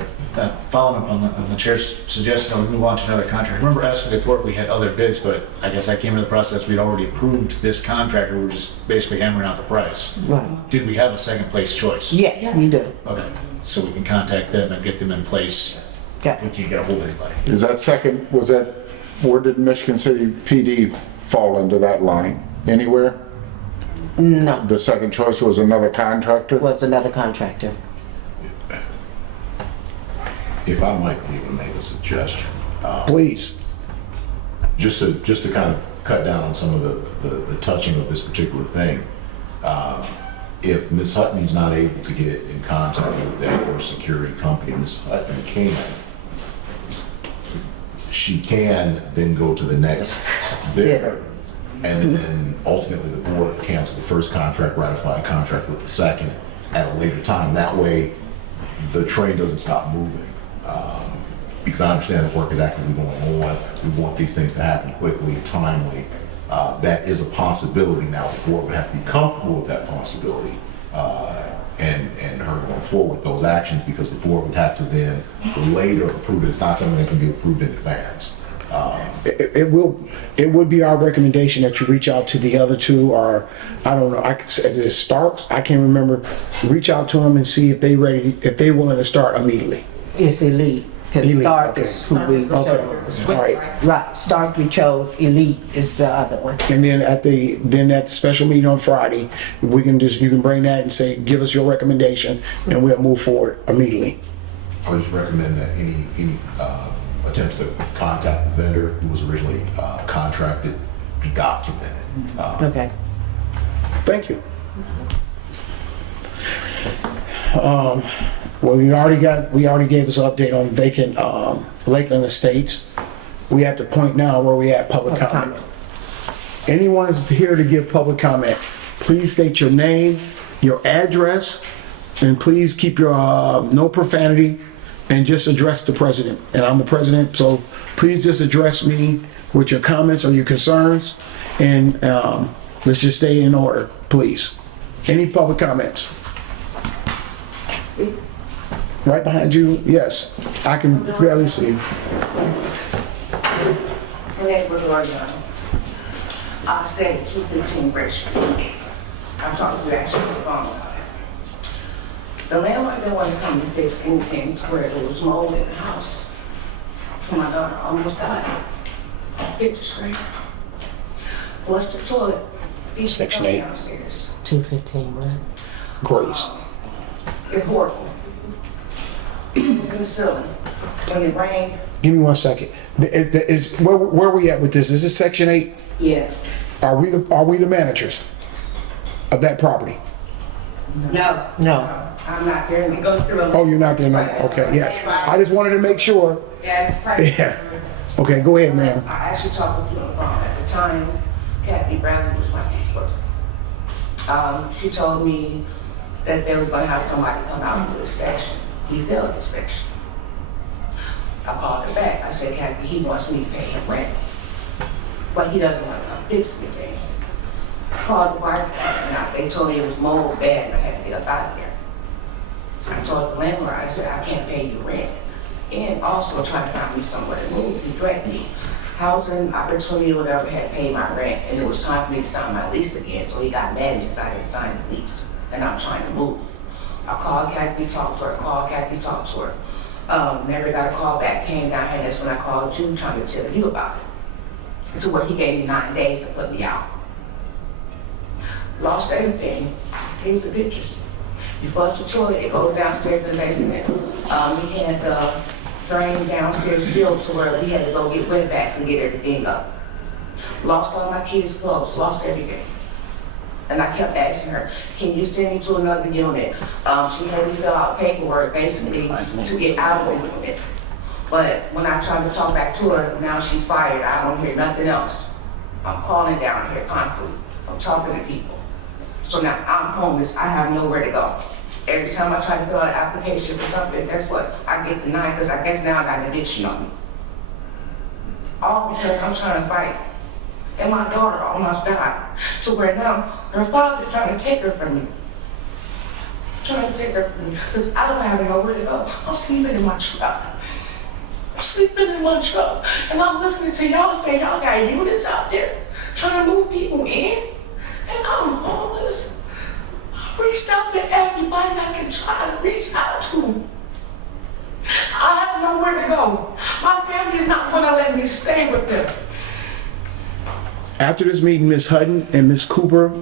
following up on the chair's suggestion, I would move on to another contract. I remember asking before if we had other bids, but I guess I came into the process, we'd already approved this contract, we were just basically hammering out the price. Right. Did we have a second place choice? Yes, we do. Okay, so we can contact them and get them in place. Okay. We can't get a hold of anybody. Is that second, where did Michigan City PD fall into that line? Anywhere? No, The second choice was another contractor? was another contractor. If I might be able to make a suggestion, Please. just to kind of cut down on some of the touching of this particular thing. If Ms. Hutton's not able to get in contact with the Air Force Security Company, Ms. Hutton she can then go to the next bidder. And then ultimately the board cancels the first contract, ratify a contract with the second at a later time. That way the train doesn't stop moving. Because I understand that work is actively going on. We want these things to happen quickly, timely. That is a possibility. Now the board would have to be comfortable with that possibility and her going forward with those actions, because the board would have to then later approve it. It's not something that can be approved in advance. It would be our recommendation that you reach out to the other two, or I don't know, if it starts, I can't remember. Reach out to them and see if they're willing to start immediately. It's Elite. Because Elite, Stark okay. is who we Okay, all right. Right, Stark we chose, Elite is the other one. And then at the special meeting on Friday, you can bring that and say, give us your recommendation, and we'll move forward immediately. I would just recommend that any attempts to contact the vendor who was originally contracted be documented. Okay. Thank you. Well, we already gave us an update on vacant Lakeland Estates. We at the point now where we at public comment. Anyone is here to give public comment, please state your name, your address, and please keep your no profanity, and just address the president. And I'm the president, so please just address me with your comments or your concerns, and let's just stay in order, please. Any public comments? Right behind you, yes. I can barely see. My name was Royana. I stayed at 215 Bridge Street. I talked to you actually on the phone about it. The landlord didn't want to come and fix anything to where there was mold in the house. So my daughter almost died. Picture screen. Flushed the toilet. Section 8. Downstairs. 215, right? Grace. It's horrible. It was in the ceiling. When it rained. Give me 1 second. Where we at with this? Is this Section 8? Yes. Are we the managers of that property? No. No. I'm not there. It goes through a. Oh, you're not there now? Okay, yes. I just wanted to make sure. Yeah, it's private. Yeah. Okay, go ahead, ma'am. I actually talked with you on the phone at the time. Kathy Brown was my Facebook. She told me that they was going to have somebody come out and do inspection. He failed inspection. I called her back. I said, Kathy, he wants me to pay him rent, but he doesn't want to come fix anything. I called the fire department. Now they told me it was mold bad and I had to get up out of there. I told the landlord, I said, I can't pay you rent. And also trying to find me somewhere to move. He threatened me. Housing opportunity, whatever, had paid my rent, and it was time for me to sign my lease again, so he got mad and decided to sign the lease, and I'm trying to move. I called Kathy, talked to her, never got a call back, came down here, that's when I called you, trying to tell you about it. To where he gave me 9 days to put me out. Lost everything. Here's the pictures. You flush the toilet, it goes downstairs in the basement. He had the drain downstairs filled to where we had to go get wetbacks and get everything up. Lost all my kids' clothes, lost everything. And I kept asking her, can you send me to another unit? She had me fill out paperwork basically to get out of the unit. But when I tried to talk back to her, now she's fired. I don't hear nothing else. I'm calling down here constantly. I'm talking to people. So now I'm homeless. I have nowhere to go. Every time I try to fill out an application for something, that's what I get denied, because I guess now I got an eviction on me. All because I'm trying to fight. And my daughter almost died. To where now her father's trying to take her from me. Trying to take her from me. Because I don't have nowhere to go. I'm sleeping in my truck. And I'm listening to y'all say y'all got units out there trying to move people in. And I'm homeless. I reached out to everybody I can try to reach out to. I have nowhere to go. My family is not going to let me stay with them. After this meeting, Ms. Hutton and Ms. Cooper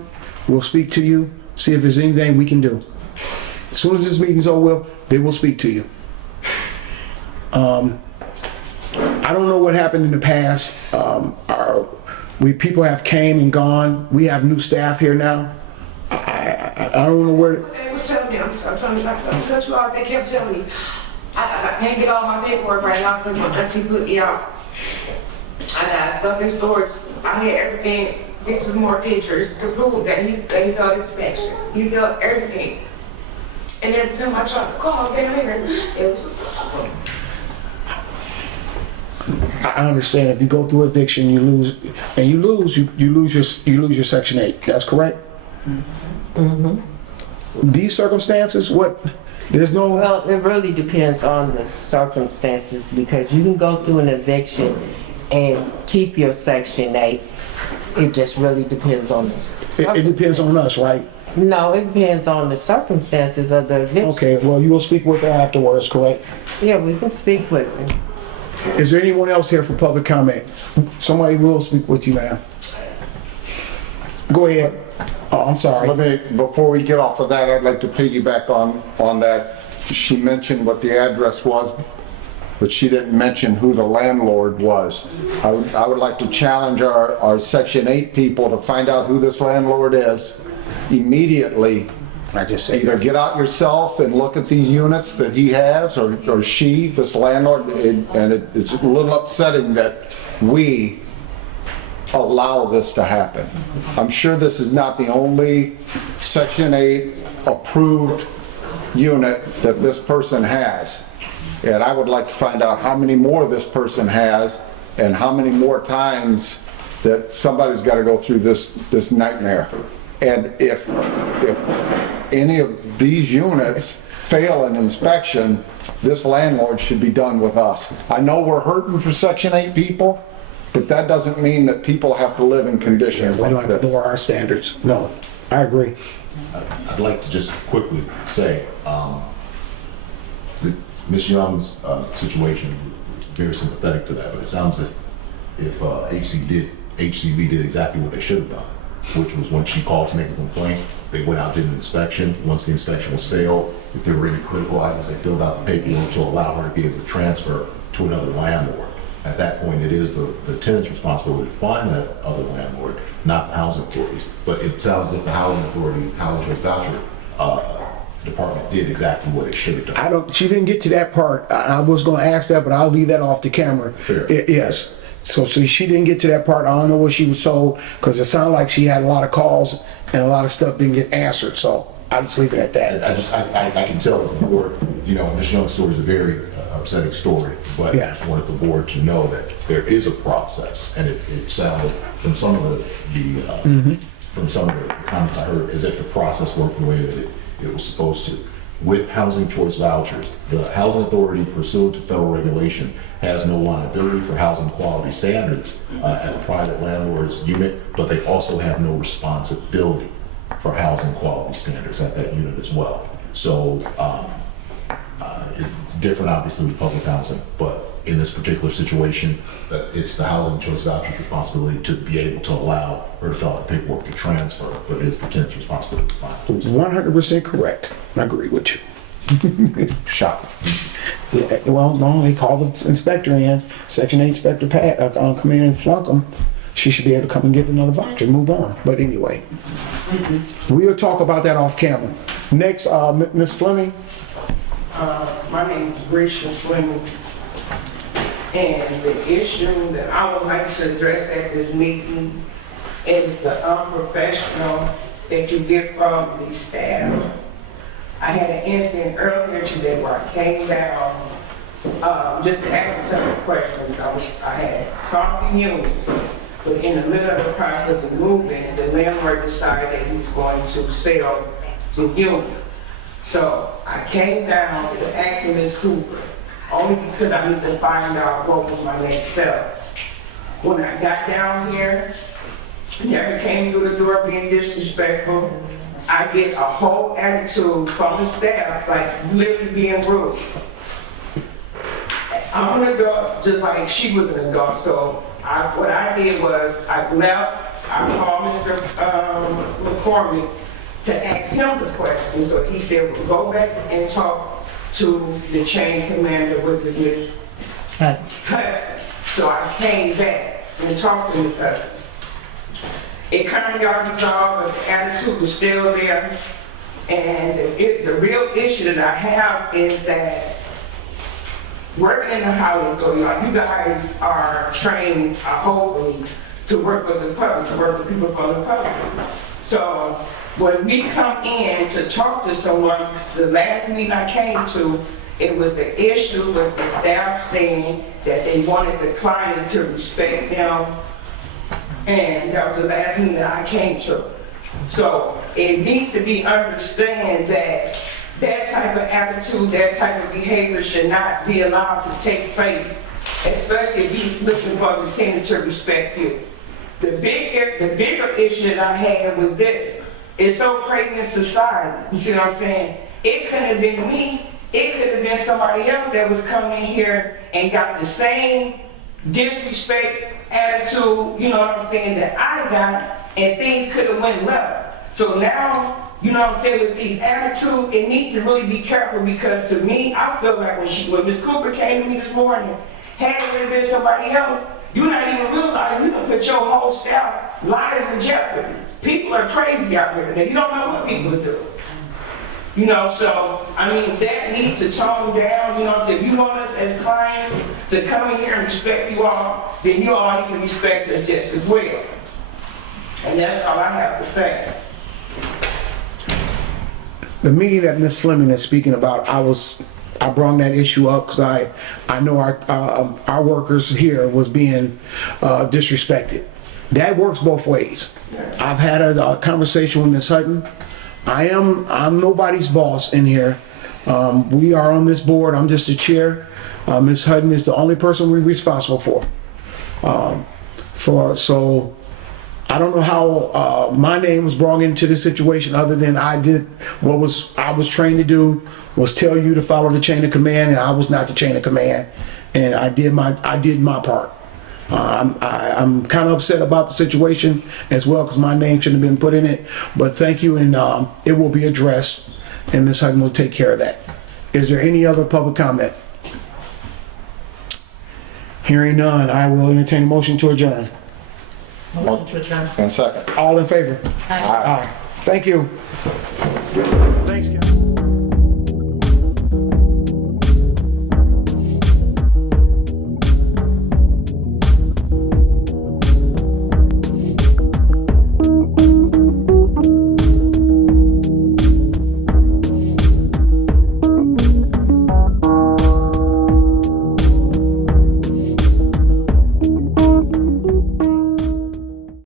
will speak to you, see if there's anything we can do. As soon as this meeting's over, they will speak to you. I don't know what happened in the past. People have came and gone. We have new staff here now. I don't know where. They was telling me, I'm trying to cut you off. They kept telling me, I can't get all my paperwork right now because my auntie put me out. I got stuff in storage. I had everything. This is more pictures to prove that he felt inspection. He felt everything. And every time I tried to call down here, it was a problem. I understand if you go through eviction, you lose, and you lose your Section 8. That's correct. Mm-hmm. These circumstances, there's no. Well, it really depends on the circumstances, because you can go through an eviction and keep your Section 8. It just really depends on the. It depends on us, right? No, it depends on the circumstances of the eviction. Okay. Well, you will speak with her afterwards, correct? Yeah, we can speak with him. Is there anyone else here for public comment? Somebody will speak with you, ma'am. Go ahead. Oh, I'm sorry. Before we get off of that, I'd like to piggyback on that. She mentioned what the address was, but she didn't mention who the landlord was. I would like to challenge our Section 8 people to find out who this landlord is immediately. Either get out yourself and look at the units that he has, or she, this landlord, and it's a little upsetting that we allow this to happen. I'm sure this is not the only Section 8 approved unit that this person has. And I would like to find out how many more this person has and how many more times that somebody's got to go through this nightmare. And if any of these units fail an inspection, this landlord should be done with us. I know we're hurting for Section 8 people, but that doesn't mean that people have to live in conditions like this. We don't have to lower our standards. No, I agree. I'd like to just quickly say, Ms. Young's situation, very sympathetic to that, but it sounds as if HCV did exactly what they should have done, which was when she called to make a complaint, they went out, did an inspection. Once the inspection was failed, if there were any critical items, they filled out the paperwork to allow her to be able to transfer to another landlord. At that point, it is the tenant's responsibility to find that other landlord, not the housing authorities. But it sounds as if the housing authority, housing choice voucher department did exactly what it should have done. She didn't get to that part. I was going to ask that, but I'll leave that off the camera. Fair. Yes. So she didn't get to that part. I don't know what she was told, because it sounded like she had a lot of calls and a lot of stuff didn't get answered. So I'll just leave it at that. I can tell the board, Ms. Young's story is a very upsetting story, but I just wanted the board to know that there is a process, and it sounded from some of the comments I heard as if the process worked the way that it was supposed to. with housing choice vouchers, the housing authority pursuant to federal regulation has no liability for housing quality standards at a private landlord's unit, but they also have no responsibility for housing quality standards at that unit as well. So it's different obviously with public housing, but in this particular situation, it's the housing choice voucher's responsibility to be able to allow her to fill out the paperwork to transfer, but it is the tenant's responsibility to find. 100% correct. I agree with you. Shocked. Yeah, well, normally call the inspector in, Section 8 Inspector Pat, come in and flunk them. She should be able to come and get another voucher, move on. But anyway, we'll talk about that off camera. Next, Ms. Fleming. My name is Gracia Fleming. And the issue that I would like to address at this meeting is the unprofessional that you get from the staff. I had an incident earlier today where I came down just to ask some questions. I had called the unit, but in the middle of the process of moving, the landlord decided that he was going to sell the unit. So I came down to ask Ms. Cooper, only because I need to find out what was my next step. When I got down here, Jerry came through the door being disrespectful. I get a whole attitude from the staff, like literally being rude. I'm an adult, just like she was an adult, so what I did was I left, I called Mr. McCormick to ask him the question, so he said, we'll go back and talk to the chain commander with the Ms. Hudson. So I came back and talked to Ms. Hudson. It kind of got resolved, but the attitude was still there. And the real issue that I have is that working in the housing authority, like you guys are trained, hopefully, to work with the public, to work with people from the public. So when we come in to talk to someone, the last meeting I came to, it was the issue with the staff saying that they wanted the client to respect them. And that was the last meeting that I came to. So it needs to be understood that that type of attitude, that type of behavior should not be allowed to take place, especially if you're looking for the tenant to respect you. The bigger issue that I had was this. It's so crazy in society. You see what I'm saying? It couldn't have been me. It could have been somebody else that was coming here and got the same disrespect attitude, you know what I'm saying, that I got, and things could have went left. So now, you know what I'm saying, with these attitudes, it needs to really be careful, because to me, I feel like when Ms. Cooper came to me this morning, had it been somebody else, you're not even realizing you done put your whole staff lives in jeopardy. People are crazy out here, and you don't know what people do. You know, so, I mean, that needs to tone down, you know what I'm saying? If you want us as clients to come in here and respect you all, then you all need to respect us just as well. And that's all I have to say. The meeting that Ms. Fleming is speaking about, I brought that issue up because I know our workers here was being disrespected. That works both ways. I've had a conversation with Ms. Hutton. I'm nobody's boss in here. We are on this board. I'm just the chair. Ms. Hutton is the only person we're responsible for. So I don't know how my name was brought into this situation, other than I did what I was trained to do, was tell you to follow the chain of command, and I was not the chain of command, and I did my part. I'm kind of upset about the situation as well, because my name shouldn't have been put in it, but thank you, and it will be addressed, and Ms. Hutton will take care of that. Is there any other public comment? Hearing none, I will entertain a motion to adjourn. Motion to adjourn. And second. All in favor? Aye. Aye. Thank you. Thanks.